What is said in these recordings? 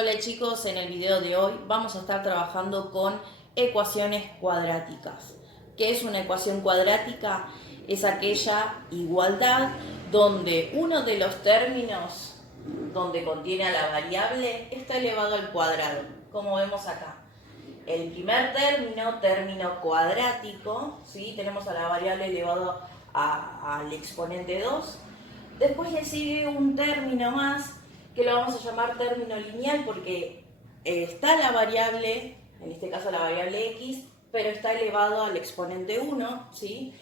Hola chicos, en el video de hoy vamos a estar trabajando con ecuaciones cuadráticas. ¿Qué es una ecuación cuadrática? Es aquella igualdad donde uno de los términos donde contiene a la variable está elevado al cuadrado, como vemos acá. El primer término cuadrático, ¿sí? Tenemos a la variable elevado al exponente 2. Después le sigue un término más que lo vamos a llamar término lineal porque está la variable, en este caso la variable x, pero está elevado al exponente 1, ¿sí?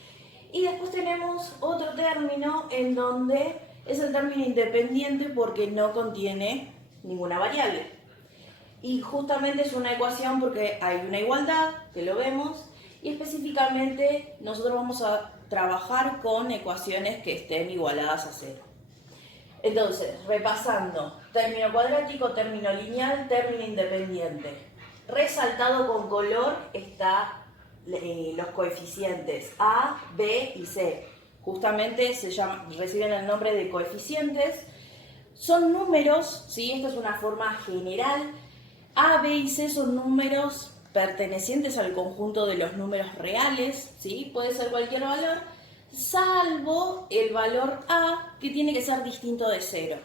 Y después tenemos otro término en donde es el término independiente porque no contiene ninguna variable. Y justamente es una ecuación porque hay una igualdad, que lo vemos, y específicamente nosotros vamos a trabajar con ecuaciones que estén igualadas a cero. Entonces, repasando, término cuadrático, término lineal, término independiente. Resaltado con color está los coeficientes A, B y C. Justamente reciben el nombre de coeficientes. Son números, ¿sí? Esto es una forma general. A, B y C son números pertenecientes al conjunto de los números reales, ¿sí? Puede ser cualquier valor, salvo el valor A, que tiene que ser distinto de 0.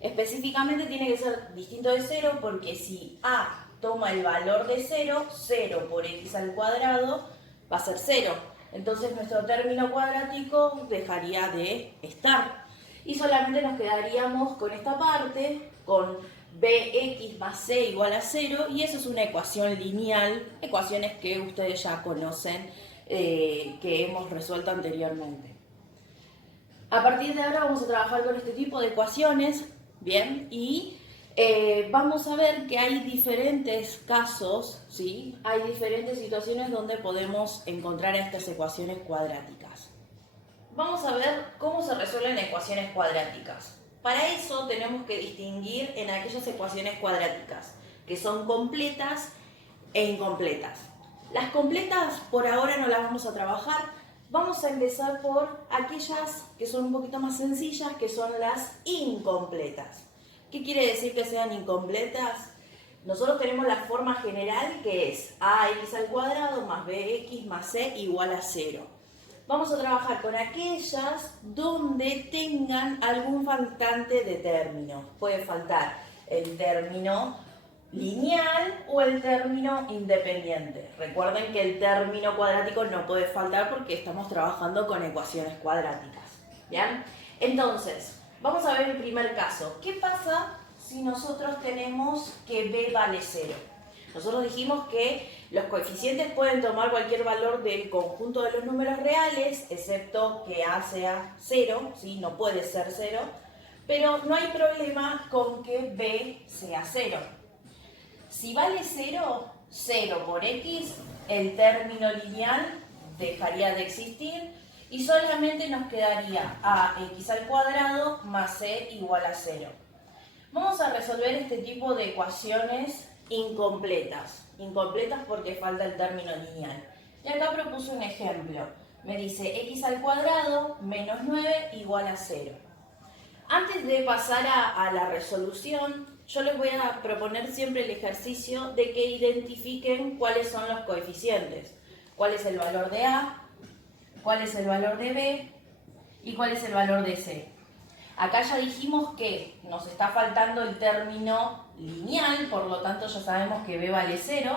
Específicamente tiene que ser distinto de 0 porque si A toma el valor de 0, 0 por x al cuadrado va a ser 0. Entonces nuestro término cuadrático dejaría de estar. Y solamente nos quedaríamos con esta parte, con bx más c igual a 0, y eso es una ecuación lineal, ecuaciones que ustedes ya conocen, que hemos resuelto anteriormente. A partir de ahora vamos a trabajar con este tipo de ecuaciones, ¿bien? Y vamos a ver que hay diferentes casos, ¿sí? Hay diferentes situaciones donde podemos encontrar estas ecuaciones cuadráticas. Vamos a ver cómo se resuelven ecuaciones cuadráticas. Para eso tenemos que distinguir en aquellas ecuaciones cuadráticas que son completas e incompletas. Las completas por ahora no las vamos a trabajar. Vamos a empezar por aquellas que son un poquito más sencillas, que son las incompletas. ¿Qué quiere decir que sean incompletas? Nosotros tenemos la forma general que es ax al cuadrado más bx más c igual a 0. Vamos a trabajar con aquellas donde tengan algún faltante de término. Puede faltar el término lineal o el término independiente. Recuerden que el término cuadrático no puede faltar porque estamos trabajando con ecuaciones cuadráticas. ¿Bien? Entonces, vamos a ver el primer caso. ¿Qué pasa si nosotros tenemos que b vale 0? Nosotros dijimos que los coeficientes pueden tomar cualquier valor del conjunto de los números reales, excepto que a sea 0, ¿sí? No puede ser 0, pero no hay problema con que b sea 0. Si vale 0, 0 por x, el término lineal dejaría de existir y solamente nos quedaría ax al cuadrado más c igual a 0. Vamos a resolver este tipo de ecuaciones incompletas. Incompletas porque falta el término lineal. Y acá propuse un ejemplo. Me dice x al cuadrado menos 9 igual a 0. Antes de pasar a la resolución, yo les voy a proponer siempre el ejercicio de que identifiquen cuáles son los coeficientes. Cuál es el valor de a, cuál es el valor de b y cuál es el valor de c. Acá ya dijimos que nos está faltando el término lineal, por lo tanto ya sabemos que b vale 0.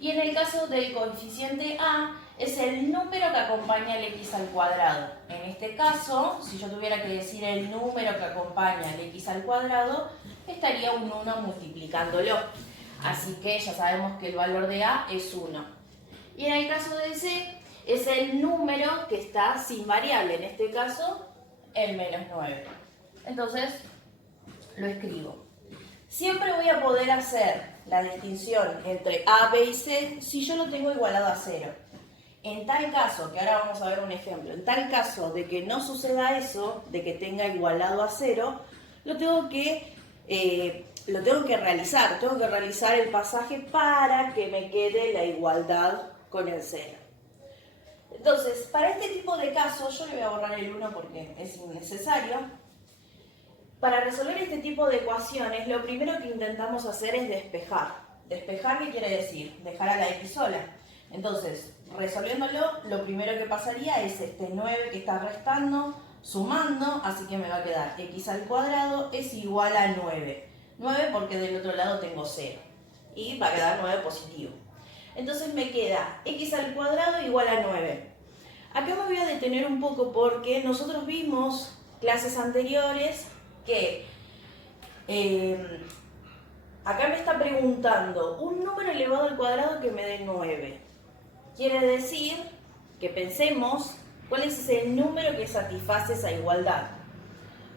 Y en el caso del coeficiente a, es el número que acompaña al x al cuadrado. En este caso, si yo tuviera que decir el número que acompaña al x al cuadrado, estaría un 1 multiplicándolo. Así que ya sabemos que el valor de a es 1. Y en el caso de c, es el número que está sin variable. En este caso, el menos 9. Entonces, lo escribo. Siempre voy a poder hacer la distinción entre A, B y C si yo lo tengo igualado a 0. En tal caso, que ahora vamos a ver un ejemplo, en tal caso de que no suceda eso, de que tenga igualado a 0, lo tengo que realizar. Tengo que realizar el pasaje para que me quede la igualdad con el 0. Entonces, para este tipo de casos, yo le voy a borrar el 1 porque es innecesario. Para resolver este tipo de ecuaciones, lo primero que intentamos hacer es despejar. ¿Despejar qué quiere decir? Dejar a la x sola. Entonces, resolviéndolo, lo primero que pasaría es este 9 que está restando, sumando, así que me va a quedar x al cuadrado es igual a 9. 9 porque del otro lado tengo 0. Y va a quedar 9 positivo. Entonces me queda x al cuadrado igual a 9. Acá me voy a detener un poco porque nosotros vimos clases anteriores que acá me está preguntando un número elevado al cuadrado que me dé 9. Quiere decir que pensemos cuál es ese número que satisface esa igualdad.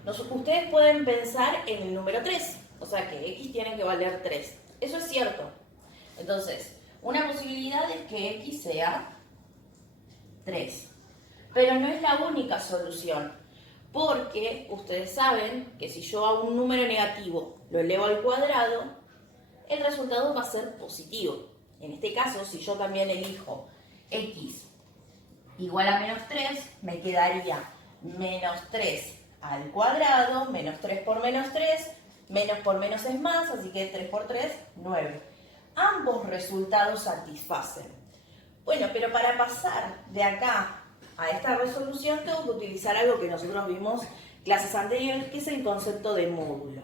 Ustedes pueden pensar en el número 3, o sea que x tiene que valer 3. Eso es cierto. Entonces, una posibilidad es que x sea 3. Pero no es la única solución, porque ustedes saben que si yo a un número negativo lo elevo al cuadrado, el resultado va a ser positivo. En este caso, si yo también elijo x igual a menos 3, me quedaría menos 3 al cuadrado, menos 3 por menos 3, menos por menos es más, así que 3 por 3, 9. Ambos resultados satisfacen. Bueno, pero para pasar de acá a esta resolución tengo que utilizar algo que nosotros vimos clases anteriores, que es el concepto de módulo.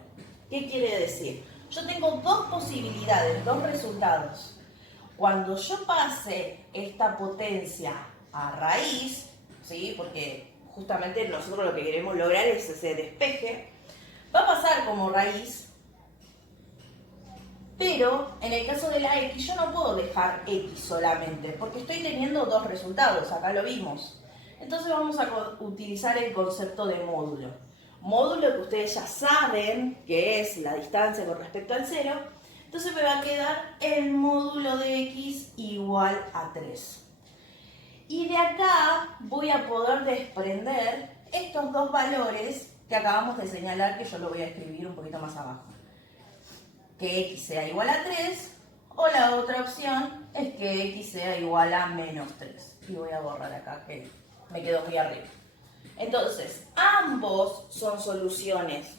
¿Qué quiere decir? Yo tengo dos posibilidades, dos resultados. Cuando yo pase esta potencia a raíz, ¿sí? Porque justamente nosotros lo que queremos lograr es ese despeje, va a pasar como raíz, pero en el caso de la x yo no puedo dejar x solamente, porque estoy teniendo dos resultados, acá lo vimos. Entonces vamos a utilizar el concepto de módulo. Módulo que ustedes ya saben que es la distancia con respecto al 0. Entonces me va a quedar el módulo de x igual a 3. Y de acá voy a poder desprender estos dos valores que acabamos de señalar, que yo lo voy a escribir un poquito más abajo. Que x sea igual a 3, o la otra opción es que x sea igual a menos 3. Y voy a borrar acá que me quedó muy arriba. Entonces, ambos son soluciones,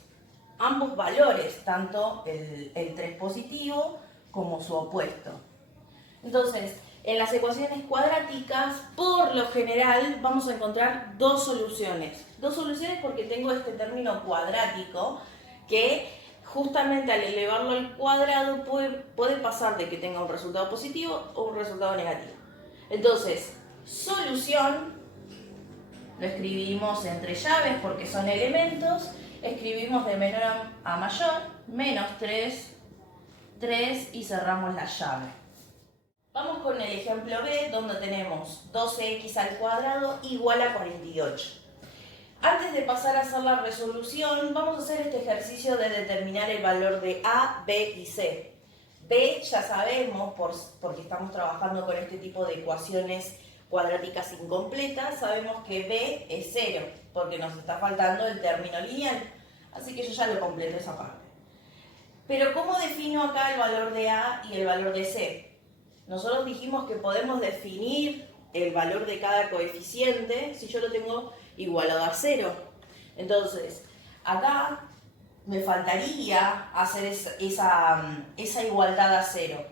ambos valores, tanto el 3 positivo como su opuesto. Entonces, en las ecuaciones cuadráticas, por lo general, vamos a encontrar dos soluciones. Dos soluciones porque tengo este término cuadrático que justamente al elevarlo al cuadrado puede pasar de que tenga un resultado positivo o un resultado negativo. Entonces, solución, lo escribimos entre llaves porque son elementos, escribimos de menor a mayor, menos 3, 3 y cerramos la llave. Vamos con el ejemplo B, donde tenemos 12x al cuadrado igual a 48. Antes de pasar a hacer la resolución, vamos a hacer este ejercicio de determinar el valor de A, B y C. B ya sabemos, porque estamos trabajando con este tipo de ecuaciones cuadráticas incompletas, sabemos que B es 0, porque nos está faltando el término lineal. Así que yo ya lo completo esa parte. Pero ¿cómo defino acá el valor de A y el valor de C? Nosotros dijimos que podemos definir el valor de cada coeficiente si yo lo tengo igualado a 0. Entonces, acá me faltaría hacer esa igualdad a 0.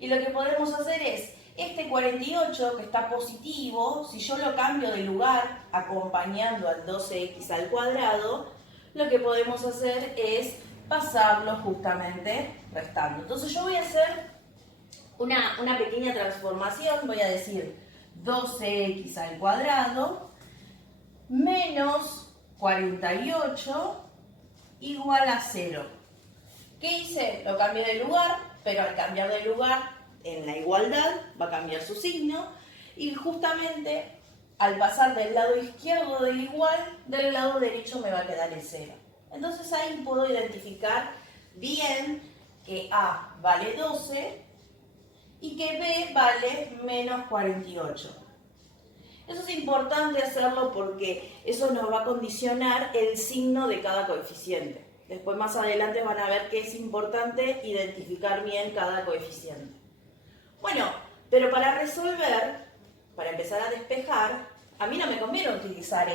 Y lo que podemos hacer es, este 48 que está positivo, si yo lo cambio de lugar acompañando al 12x al cuadrado, lo que podemos hacer es pasarlo justamente restando. Entonces yo voy a hacer una pequeña transformación, voy a decir 12x al cuadrado menos 48 igual a 0. ¿Qué hice? Lo cambié de lugar, pero al cambiar de lugar en la igualdad va a cambiar su signo y justamente al pasar del lado izquierdo del igual, del lado derecho me va a quedar el 0. Entonces ahí puedo identificar bien que A vale 12 y que B vale menos 48. Eso es importante hacerlo porque eso nos va a condicionar el signo de cada coeficiente. Después más adelante van a ver que es importante identificar bien cada coeficiente. Bueno, pero para resolver, para empezar a despejar, a mí no me conviene utilizar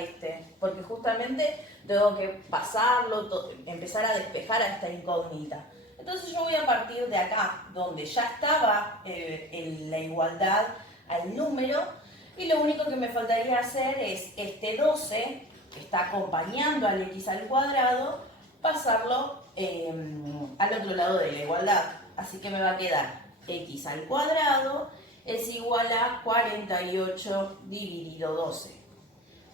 porque justamente tengo que pasarlo, empezar a despejar a esta incógnita. Entonces yo voy a partir de acá, donde ya estaba en la igualdad al número, y lo único que me faltaría hacer es este 12, que está acompañando al x al cuadrado, pasarlo al otro lado de la igualdad. Así que me va a quedar x al cuadrado es igual a 48 dividido 12.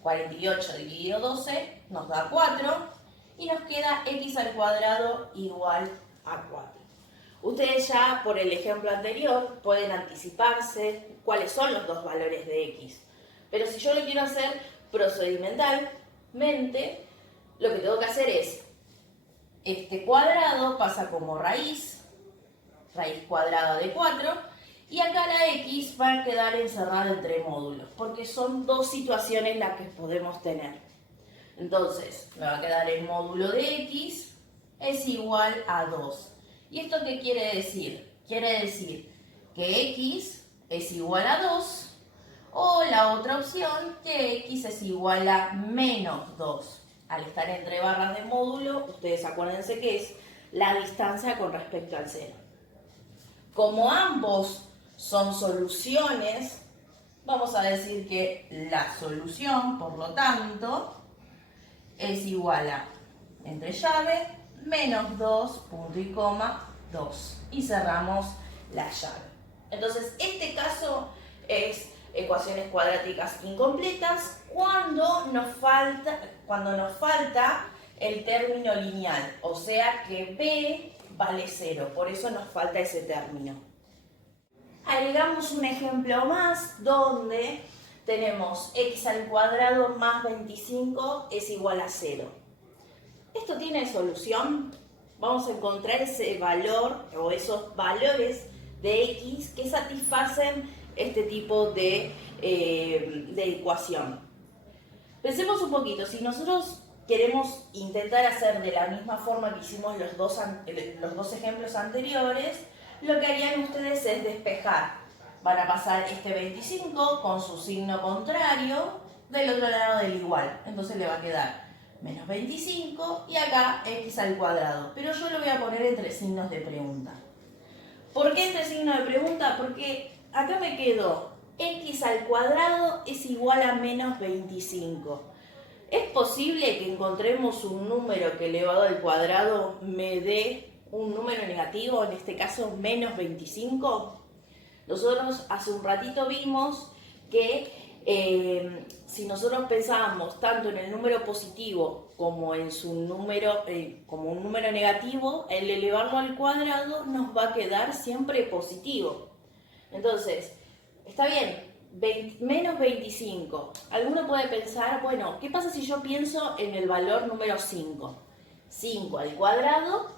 48 dividido 12 nos da 4 y nos queda x al cuadrado igual a 4. Ustedes ya por el ejemplo anterior pueden anticiparse cuáles son los dos valores de x. Pero si yo lo quiero hacer procedimentalmente, lo que tengo que hacer es, este cuadrado pasa como raíz cuadrada de 4, y acá la x va a quedar encerrada entre módulos, porque son dos situaciones las que podemos tener. Entonces, me va a quedar el módulo de x es igual a 2. ¿Y esto qué quiere decir? Quiere decir que x es igual a 2, o la otra opción, que x es igual a menos 2. Al estar entre barras de módulo, ustedes acuérdense que es la distancia con respecto al cero. Como ambos son soluciones, vamos a decir que la solución, por lo tanto, es igual a, entre llave, menos 2, punto y coma, 2. Y cerramos la llave. Entonces, este caso es ecuaciones cuadráticas incompletas cuando nos falta el término lineal, o sea que b vale 0, por eso nos falta ese término. Agregamos un ejemplo más donde tenemos x al cuadrado más 25 es igual a 0. ¿Esto tiene solución? Vamos a encontrar ese valor o esos valores de x que satisfacen este tipo de ecuación. Pensemos un poquito, si nosotros queremos intentar hacer de la misma forma que hicimos los dos ejemplos anteriores, lo que harían ustedes es despejar. Van a pasar este 25 con su signo contrario del otro lado del igual. Entonces le va a quedar menos 25 y acá x al cuadrado. Pero yo lo voy a poner entre signos de pregunta. ¿Por qué entre signos de pregunta? Porque acá me quedó x al cuadrado es igual a menos 25. ¿Es posible que encontremos un número que elevado al cuadrado me dé un número negativo, en este caso menos 25? Nosotros hace un ratito vimos que si nosotros pensábamos tanto en el número positivo como en su número, como un número negativo, el elevarlo al cuadrado nos va a quedar siempre positivo. Entonces, está bien. Menos 25. Alguno puede pensar, bueno, ¿qué pasa si yo pienso en el valor número 5? 5 al cuadrado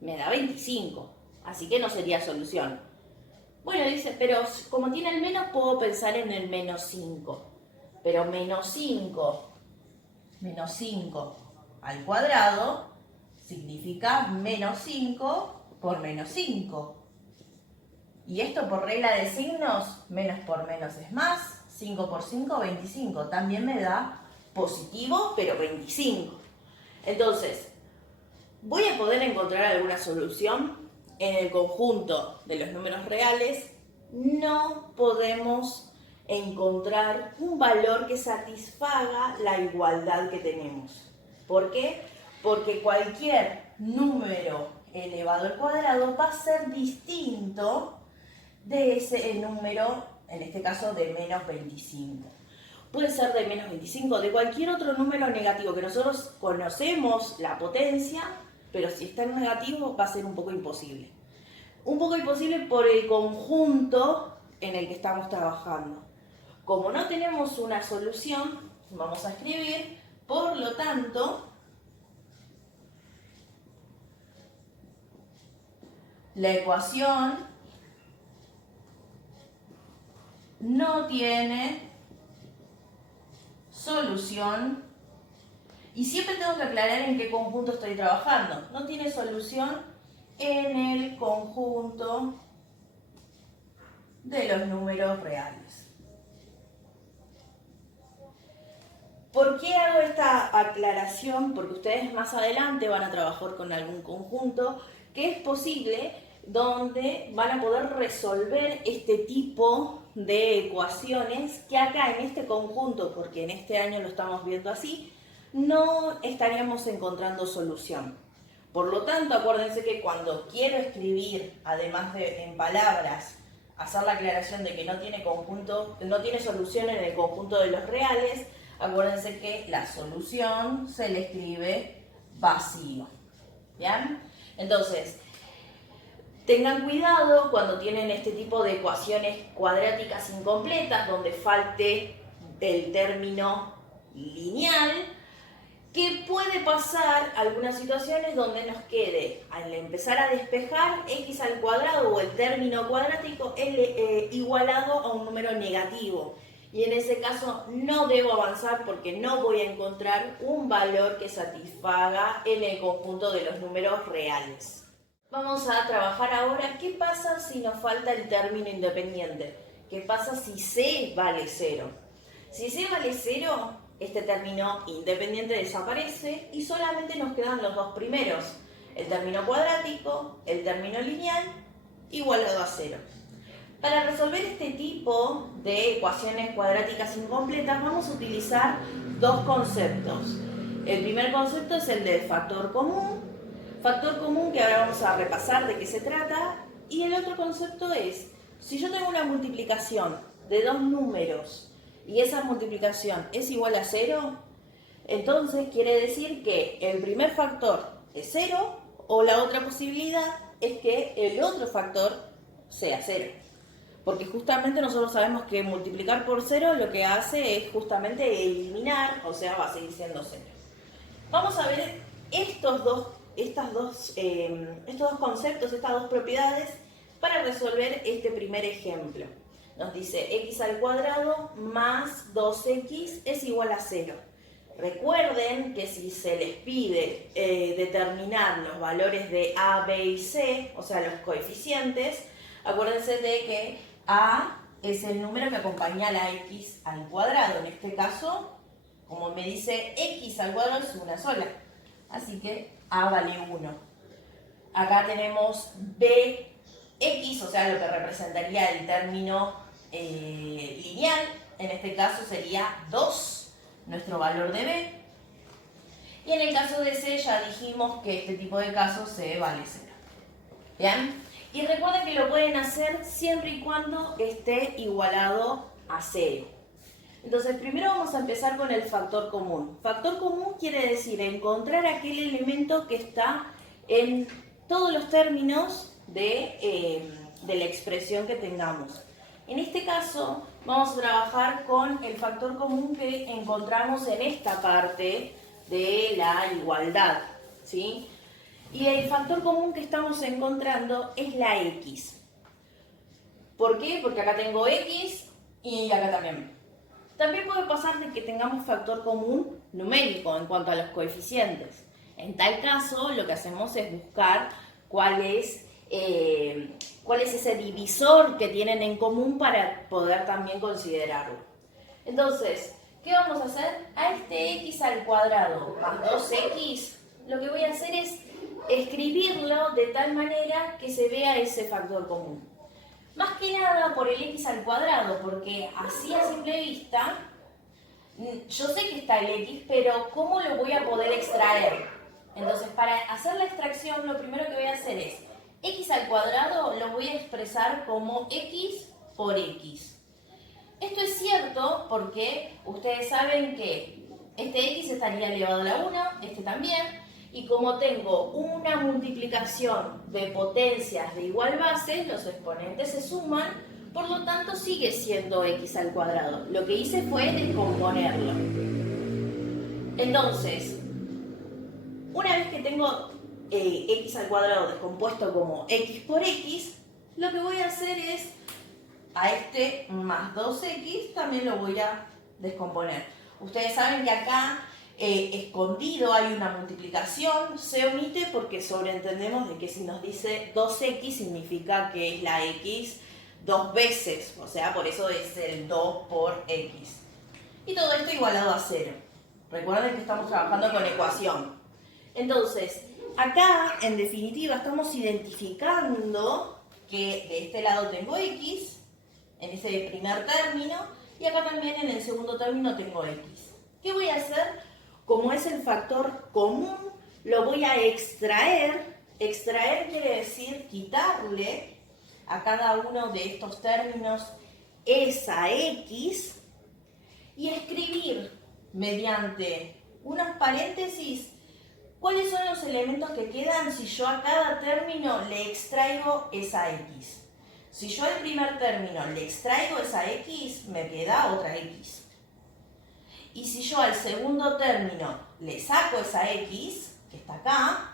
me da 25, así que no sería solución. Bueno, dice, pero como tiene el menos, puedo pensar en el menos 5. Pero menos 5 al cuadrado significa menos 5 por menos 5. Y esto por regla de signos, menos por menos es más, 5 por 5, 25. También me da positivo, pero 25. Entonces, ¿voy a poder encontrar alguna solución? En el conjunto de los números reales, no podemos encontrar un valor que satisfaga la igualdad que tenemos. ¿Por qué? Porque cualquier número elevado al cuadrado va a ser distinto de ese número, en este caso de menos 25. Puede ser de menos 25, de cualquier otro número negativo, que nosotros conocemos la potencia, pero si está en negativo va a ser un poco imposible. Un poco imposible por el conjunto en el que estamos trabajando. Como no tenemos una solución, vamos a escribir, por lo tanto, la ecuación no tiene solución, y siempre tengo que aclarar en qué conjunto estoy trabajando. No tiene solución en el conjunto de los números reales. ¿Por qué hago esta aclaración? Porque ustedes más adelante van a trabajar con algún conjunto que es posible donde van a poder resolver este tipo de ecuaciones que acá en este conjunto, porque en este año lo estamos viendo así, no estaríamos encontrando solución. Por lo tanto, acuérdense que cuando quiero escribir, además de en palabras, hacer la aclaración de que no tiene solución en el conjunto de los reales, acuérdense que la solución se le escribe vacío. ¿Bien? Entonces, tengan cuidado cuando tienen este tipo de ecuaciones cuadráticas incompletas, donde falte el término lineal, que puede pasar algunas situaciones donde nos quede, al empezar a despejar, x al cuadrado o el término cuadrático igualado a un número negativo. Y en ese caso no debo avanzar porque no voy a encontrar un valor que satisfaga en el conjunto de los números reales. Vamos a trabajar ahora qué pasa si nos falta el término independiente. ¿Qué pasa si c vale 0? Si c vale 0, este término independiente desaparece y solamente nos quedan los dos primeros, el término cuadrático, el término lineal, igualado a 0. Para resolver este tipo de ecuaciones cuadráticas incompletas vamos a utilizar dos conceptos. El primer concepto es el del factor común que ahora vamos a repasar de qué se trata, y el otro concepto es, si yo tengo una multiplicación de dos números y esa multiplicación es igual a 0, entonces quiere decir que el primer factor es 0 o la otra posibilidad es que el otro factor sea 0. Porque justamente nosotros sabemos que multiplicar por 0 lo que hace es justamente eliminar, o sea, va a seguir siendo 0. Vamos a ver estos dos conceptos, estas dos propiedades, para resolver este primer ejemplo. Nos dice x al cuadrado más 2x es igual a 0. Recuerden que si se les pide determinar los valores de a, b y c, o sea, los coeficientes, acuérdense de que a es el número que acompaña a la x al cuadrado. En este caso, como me dice x al cuadrado es una sola, así que a vale 1. Acá tenemos bx, o sea, lo que representaría el término lineal, en este caso sería 2, nuestro valor de b. Y en el caso de c ya dijimos que este tipo de casos c vale 0. ¿Bien? Y recuerden que lo pueden hacer siempre y cuando esté igualado a 0. Entonces, primero vamos a empezar con el factor común. Factor común quiere decir encontrar aquel elemento que está en todos los términos de la expresión que tengamos. En este caso, vamos a trabajar con el factor común que encontramos en esta parte de la igualdad, ¿sí? Y el factor común que estamos encontrando es la x. ¿Por qué? Porque acá tengo x y acá también. También puede pasar de que tengamos factor común numérico en cuanto a los coeficientes. En tal caso, lo que hacemos es buscar cuál es ese divisor que tienen en común para poder también considerarlo. Entonces, ¿qué vamos a hacer? A este x al cuadrado más 2x, lo que voy a hacer es escribirlo de tal manera que se vea ese factor común. Más que nada por el x al cuadrado, porque así a simple vista, yo sé que está el x, pero ¿cómo lo voy a poder extraer? Entonces, para hacer la extracción, lo primero que voy a hacer es x al cuadrado lo voy a expresar como x por x. Esto es cierto porque ustedes saben que este x estaría elevado a la 1, este también, y como tengo una multiplicación de potencias de igual base, los exponentes se suman, por lo tanto sigue siendo x al cuadrado. Lo que hice fue descomponerlo. Entonces, una vez que tengo x al cuadrado descompuesto como x por x, lo que voy a hacer es, a este más 2x también lo voy a descomponer. Ustedes saben que acá escondido hay una multiplicación, se omite porque sobreentendemos de que si nos dice 2x significa que es la x dos veces, o sea, por eso es el 2 por x. Y todo esto igualado a 0. Recuerden que estamos trabajando con ecuación. Entonces, acá, en definitiva, estamos identificando que de este lado tengo x, en ese primer término, y acá también en el segundo término tengo x. ¿Qué voy a hacer? Como es el factor común, lo voy a extraer. Extraer quiere decir quitarle a cada uno de estos términos esa x y escribir mediante unos paréntesis cuáles son los elementos que quedan si yo a cada término le extraigo esa x. Si yo al primer término le extraigo esa x, me queda otra x. Y si yo al segundo término le saco esa x, que está acá,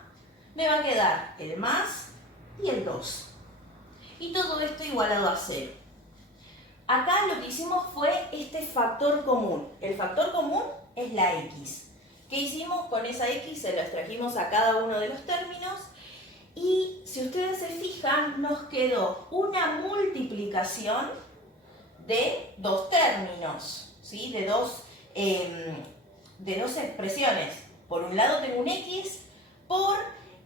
me va a quedar el más y el 2. Y todo esto igualado a 0. Acá lo que hicimos fue este factor común. El factor común es la x. ¿Qué hicimos? Con esa x se la extrajimos a cada uno de los términos. Y si ustedes se fijan, nos quedó una multiplicación de dos términos, ¿sí? De dos expresiones. Por un lado tengo un x por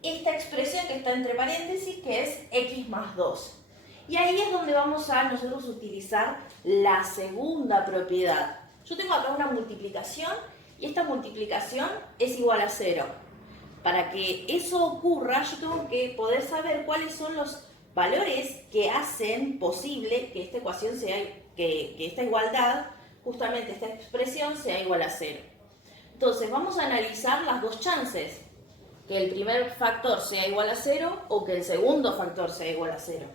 esta expresión que está entre paréntesis, que es x más 2. Y ahí es donde vamos a nosotros utilizar la segunda propiedad. Yo tengo acá una multiplicación y esta multiplicación es igual a 0. Para que eso ocurra, yo tengo que poder saber cuáles son los valores que hacen posible que esta ecuación sea, que esta igualdad, justamente esta expresión, sea igual a 0. Entonces, vamos a analizar las dos chances. Que el primer factor sea igual a 0 o que el segundo factor sea igual a 0.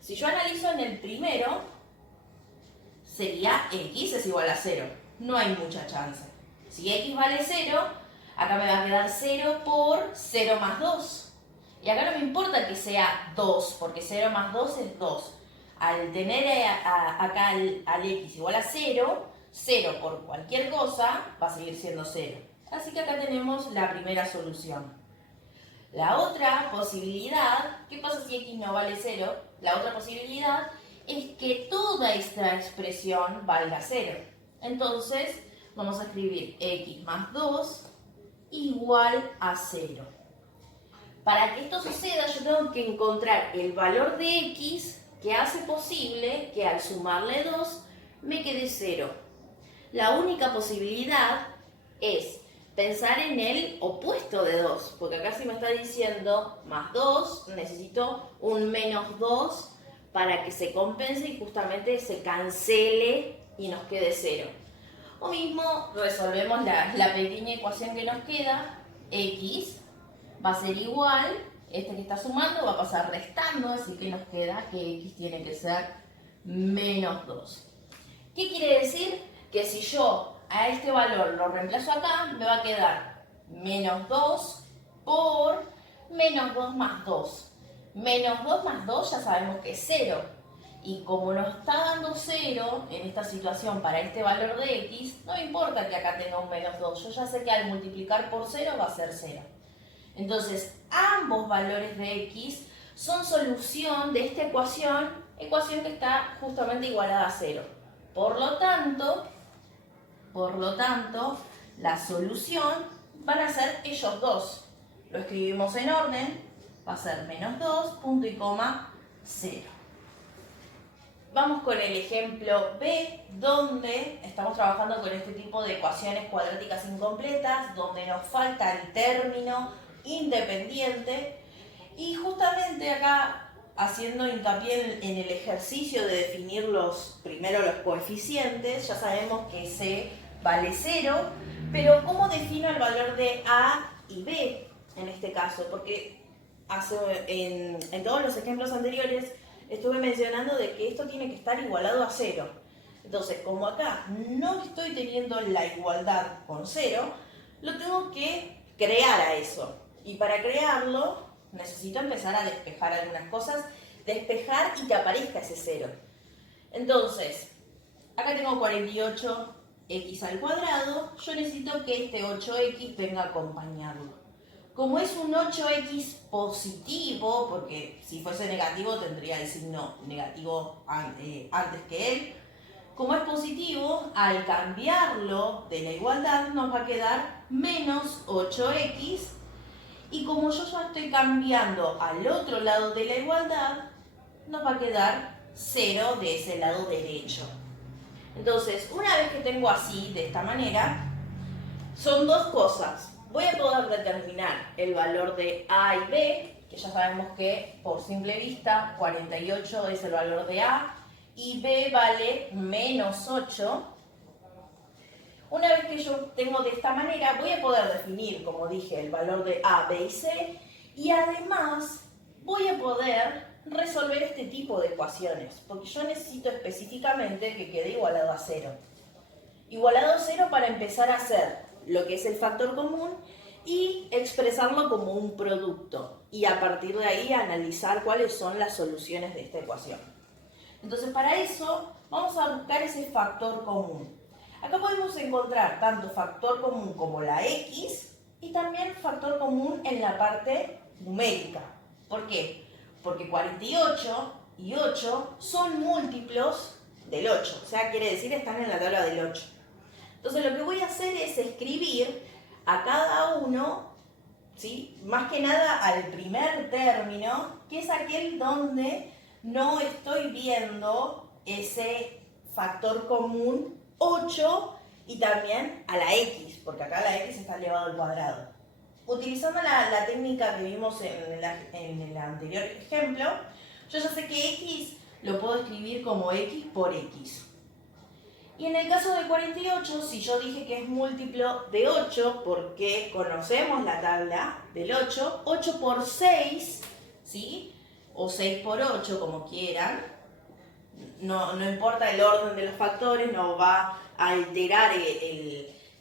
Si yo analizo en el primero, sería x es igual a 0. No hay mucha chance. Si x vale 0, acá me va a quedar 0 por 0 más 2. Y acá no me importa que sea 2, porque 0 más 2 es 2. Al tener acá al x igual a 0, 0 por cualquier cosa va a seguir siendo 0. Así que acá tenemos la primera solución. La otra posibilidad, ¿qué pasa si x no vale 0? La otra posibilidad es que toda esta expresión valga 0. Entonces, vamos a escribir x más 2 igual a 0. Para que esto suceda, yo tengo que encontrar el valor de x que hace posible que al sumarle 2 me quede 0. La única posibilidad es pensar en el opuesto de 2, porque acá si me está diciendo más 2, necesito un menos 2 para que se compense y justamente se cancele y nos quede 0. O mismo resolvemos la pequeña ecuación que nos queda, x va a ser igual, este que está sumando va a pasar restando, así que nos queda que x tiene que ser menos 2. ¿Qué quiere decir? Que si yo a este valor lo reemplazo acá, me va a quedar menos 2 por menos 2 más 2. Menos 2 más 2 ya sabemos que es 0. Y como nos está dando 0 en esta situación para este valor de x, no me importa que acá tenga un menos 2. Yo ya sé que al multiplicar por 0 va a ser 0. Entonces, ambos valores de x son solución de esta ecuación que está justamente igualada a 0. Por lo tanto, la solución van a ser ellos dos. Lo escribimos en orden, va a ser menos 2, punto y coma, 0. Vamos con el ejemplo B, donde estamos trabajando con este tipo de ecuaciones cuadráticas incompletas, donde nos falta el término independiente. Y justamente acá, haciendo hincapié en el ejercicio de definir primero los coeficientes, ya sabemos que C vale 0, pero ¿cómo defino el valor de A y B en este caso? Porque en todos los ejemplos anteriores estuve mencionando de que esto tiene que estar igualado a 0. Entonces, como acá no estoy teniendo la igualdad con 0, lo tengo que crear a eso. Y para crearlo, necesito empezar a despejar algunas cosas, despejar y que aparezca ese 0. Entonces, acá tengo 48x al cuadrado, yo necesito que este 8x venga a acompañarlo. Como es un 8x positivo, porque si fuese negativo tendría el signo negativo antes que él, Como es positivo, al cambiarlo de la igualdad nos va a quedar menos 8x. Y como yo ya estoy cambiando al otro lado de la igualdad, nos va a quedar 0 de ese lado derecho. Entonces, una vez que tengo así, de esta manera, son dos cosas. Voy a poder determinar el valor de A y B, que ya sabemos que por simple vista 48 es el valor de A y B vale menos 8. Una vez que yo tengo de esta manera, voy a poder definir, como dije, el valor de A, B y C, y además voy a poder resolver este tipo de ecuaciones, porque yo necesito específicamente que quede igualado a 0. Igualado a 0 para empezar a hacer lo que es el factor común y expresarlo como un producto, y a partir de ahí analizar cuáles son las soluciones de esta ecuación. Entonces, para eso vamos a buscar ese factor común. Acá podemos encontrar tanto factor común como la X y también factor común en la parte numérica. ¿Por qué? Porque 48 y 8 son múltiplos del 8, o sea, quiere decir que están en la tabla del 8. Entonces lo que voy a hacer es escribir a cada uno, ¿sí?, más que nada al primer término, que es aquel donde no estoy viendo ese factor común 8 y también a la X, porque acá la X está elevado al cuadrado. Utilizando la técnica que vimos en el anterior ejemplo, yo ya sé que X lo puedo escribir como X por X. Y en el caso de 48, si yo dije que es múltiplo de 8, porque conocemos la tabla del 8, 8 por 6, ¿sí?, o 6 por 8, como quieran, no importa el orden de los factores, no va a alterar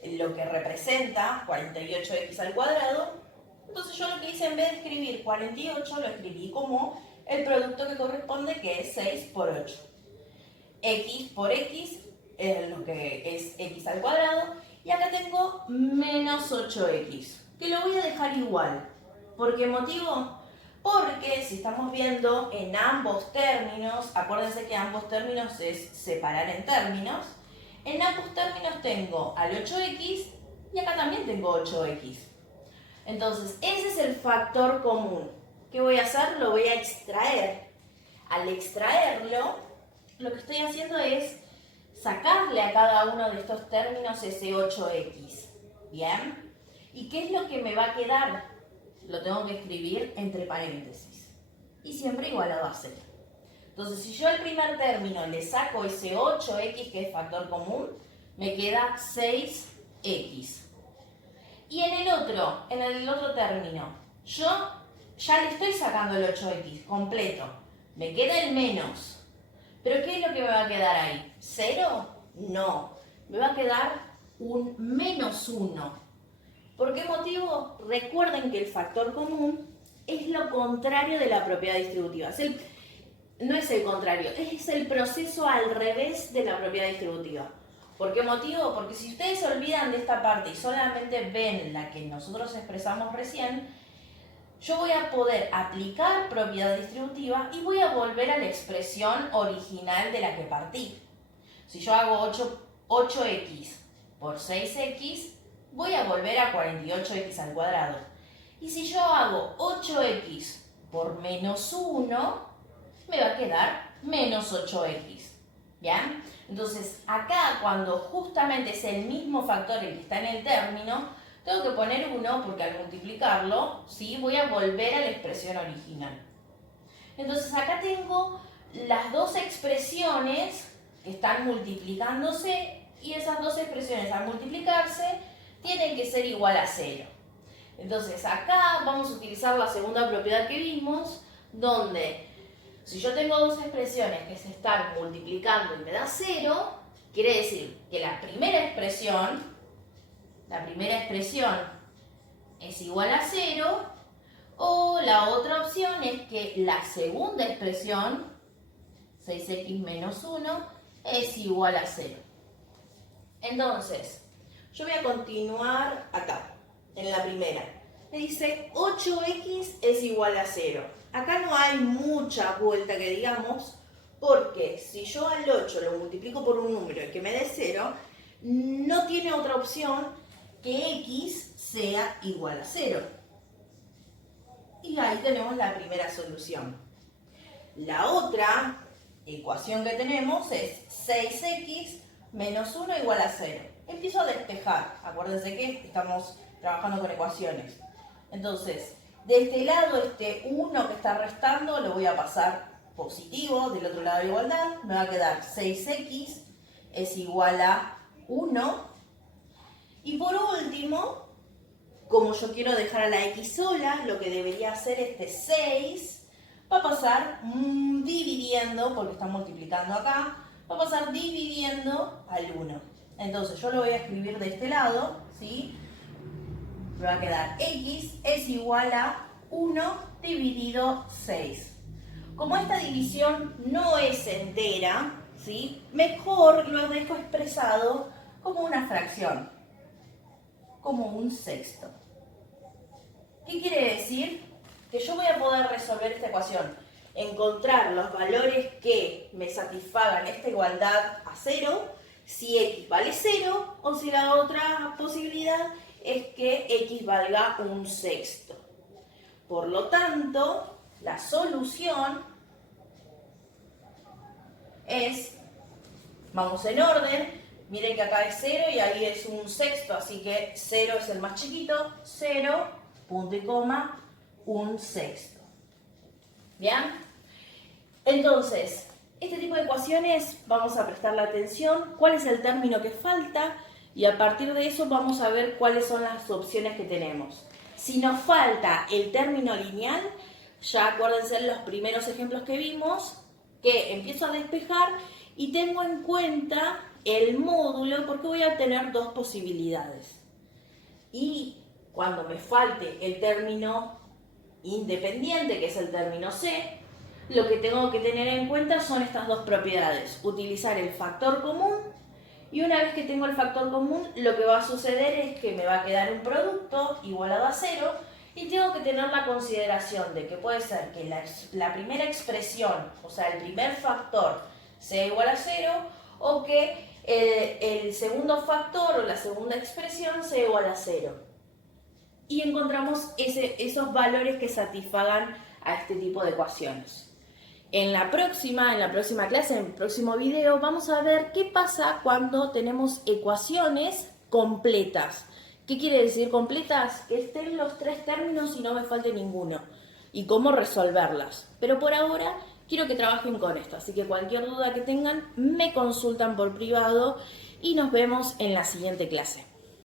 lo que representa 48x al cuadrado. Entonces yo lo que hice, en vez de escribir 48, lo escribí como el producto que corresponde, que es 6 por 8. X por X es lo que es x al cuadrado, y acá tengo menos 8x, que lo voy a dejar igual. ¿Por qué motivo? Porque si estamos viendo en ambos términos, acuérdense que ambos términos es separar en términos, en ambos términos tengo al 8x y acá también tengo 8x. Entonces, ese es el factor común. ¿Qué voy a hacer? Lo voy a extraer. Al extraerlo, lo que estoy haciendo es sacarle a cada uno de estos términos ese 8x. ¿Bien? ¿Y qué es lo que me va a quedar? Lo tengo que escribir entre paréntesis. Y siempre igualado a 0. Entonces, si yo al primer término le saco ese 8x, que es factor común, me queda 6x. Y en el otro término, yo ya le estoy sacando el 8x completo. Me queda el menos. ¿Pero qué es lo que me va a quedar ahí? ¿0? No. Me va a quedar un menos 1. ¿Por qué motivo? Recuerden que el factor común es lo contrario de la propiedad distributiva. No es el contrario, es el proceso al revés de la propiedad distributiva. ¿Por qué motivo? Porque si ustedes se olvidan de esta parte y solamente ven la que nosotros expresamos recién, yo voy a poder aplicar propiedad distributiva y voy a volver a la expresión original de la que partí. Si yo hago 8x por 6x, voy a volver a 48x al cuadrado. Y si yo hago 8x por menos 1, me va a quedar menos 8x. ¿Bien? Entonces, acá, cuando justamente es el mismo factor el que está en el término, tengo que poner 1 porque al multiplicarlo, ¿sí?, voy a volver a la expresión original. Entonces, acá tengo las dos expresiones que están multiplicándose, y esas dos expresiones al multiplicarse tienen que ser igual a 0. Entonces, acá vamos a utilizar la segunda propiedad que vimos, donde si yo tengo dos expresiones que se están multiplicando y me da 0, quiere decir que la primera expresión es igual a 0, o la otra opción es que la segunda expresión, 6x menos 1, es igual a 0. Entonces, yo voy a continuar acá, en la primera. Me dice 8x es igual a 0. Acá no hay mucha vuelta que digamos, Porque si yo al 8 lo multiplico por un número y que me dé 0, no tiene otra opción que x sea igual a 0. Y ahí tenemos la primera solución. La otra ecuación que tenemos es 6x menos 1 igual a 0. Empiezo a despejar. Acuérdense que estamos trabajando con ecuaciones. Entonces, de este lado, este 1 que está restando lo voy a pasar positivo. Del otro lado de igualdad me va a quedar 6x es igual a 1. Y por último, como yo quiero dejar a la x sola, lo que debería hacer este 6 va a pasar dividiendo, porque está multiplicando acá, va a pasar dividiendo al 1. Entonces yo lo voy a escribir de este lado, ¿sí? Me va a quedar x es igual a 1 dividido 6. Como esta división no es entera, ¿sí? Mejor lo dejo expresado como una fracción, como un sexto. ¿Qué quiere decir? Que yo voy a poder resolver esta ecuación, encontrar los valores que me satisfagan esta igualdad a 0, si x vale 0 o si la otra posibilidad es que x valga un sexto. Por lo tanto, la solución es, vamos en orden, miren que acá es 0 y ahí es un sexto, así que 0 es el más chiquito, 0, punto y coma, un sexto. ¿Bien? Entonces, este tipo de ecuaciones vamos a prestarle atención, cuál es el término que falta y a partir de eso vamos a ver cuáles son las opciones que tenemos. Si nos falta el término lineal, ya acuérdense los primeros ejemplos que vimos, que empiezo a despejar y tengo en cuenta el módulo porque voy a tener dos posibilidades. Y cuando me falte el término independiente, que es el término C, lo que tengo que tener en cuenta son estas dos propiedades. Utilizar el factor común y una vez que tengo el factor común, lo que va a suceder es que me va a quedar un producto igualado a 0 y tengo que tener la consideración de que puede ser que la primera expresión, o sea, el primer factor, sea igual a 0 o que el segundo factor o la segunda expresión sea igual a 0. Y encontramos esos valores que satisfagan a este tipo de ecuaciones. En la próxima clase, en el próximo video, vamos a ver qué pasa cuando tenemos ecuaciones completas. ¿Qué quiere decir completas? Que estén los tres términos y no me falte ninguno. Y cómo resolverlas. Pero por ahora quiero que trabajen con esto. Así que cualquier duda que tengan, me consultan por privado y nos vemos en la siguiente clase.